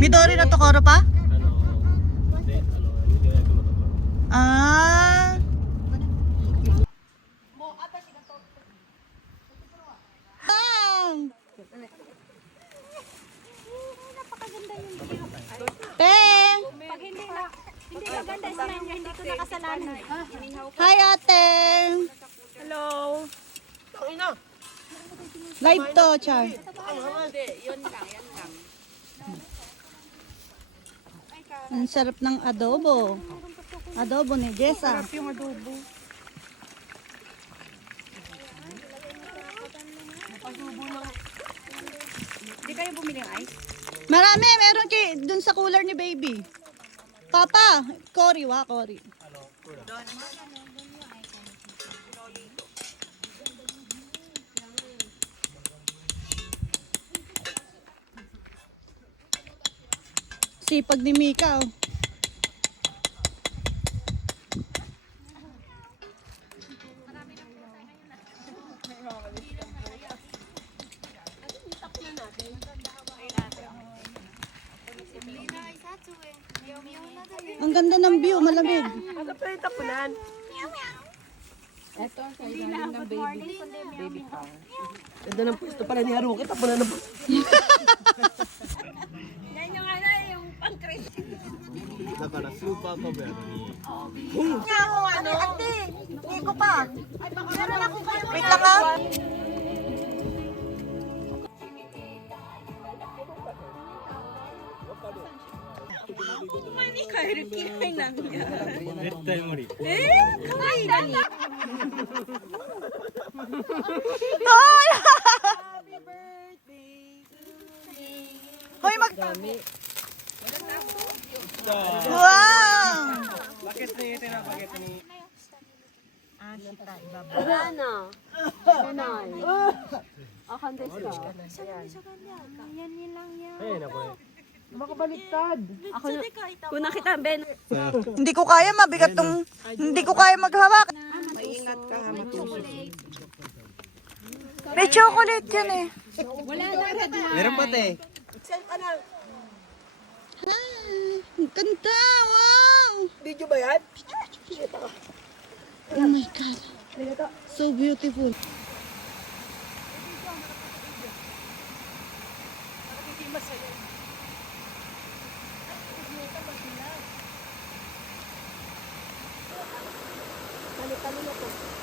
Midori no Tokoro pa? で、予約のところ。 Ah. Peng! Pag hindi maganda smile niya, hindi ko nakasalanan. Hi, ate! Hello. Live to, Char. Ang sarap ng adobo. Adobo ni Jessa. Yung adobo. Hindi kayo bumili ng ice? Marami, meron dun sa cooler ni baby. Papa, Cory, Cory. Sipag ni Mika, oh. Ang ganda ng view, malamig. Ito sa ilalim ng baby car. Ganda ng pwesto pala ni Haruki, tapo na ng Yan yung ano, yung pang-crazy. だからスーパーカブやのに。 Nga ako ano? Ate, hindi ko pa. Meron ako kayo. Wait lang ha. Kairikinain lang niya. 絶対無理。 Kawaii na niya. Hoy, Wow! Bakit ni ito na bakit ni? Yan yun lang yan. Ayun na po. makabaliktad. Kung nakita, Ben. Hindi ko kaya, mabigat tong... Hindi ko kaya maghawak. Maingat ka ha, matuloy. May chocolate yan eh. Meron pa te. Ang ganda, wow! Video ba yan? Oh my God. So beautiful. Tali-tali na to.